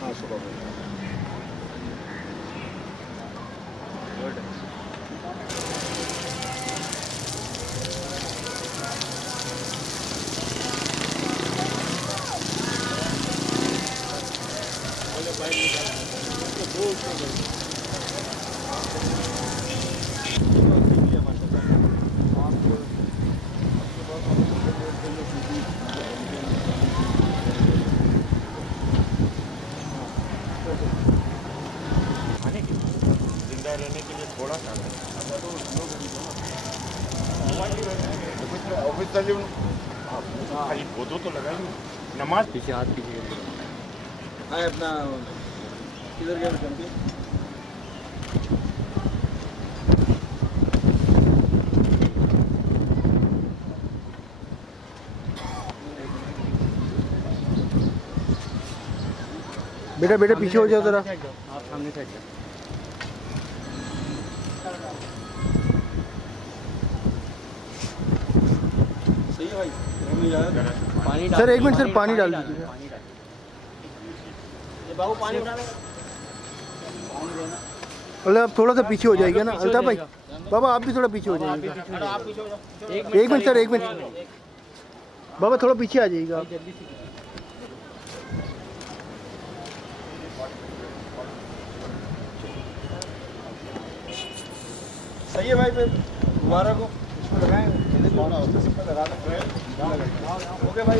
हाँ सुबह जिंदा रहने के लिए थोड़ा सा खाली बोधो तो लगाई नमाज पीछे हाथ पीछे हाँ अपना किधर गया चंपी बेटा बेटा पीछे हो जाओ जरा आप सामने साइड जाओ सही है भाई पानी सर एक मिनट सर पानी डाल दीजिए बाबू पानी उठा लो अरे आप थोड़ा सा पीछे हो जाएगा ना अल्ताफ भाई बाबा आप भी थोड़ा पीछे हो जाइएगा एक मिनट सर एक मिनट बाबा थोड़ा पीछे आ जाइएगा सही है भाई फिर दोबारा को इसको लगाएं लगा ओके भाई।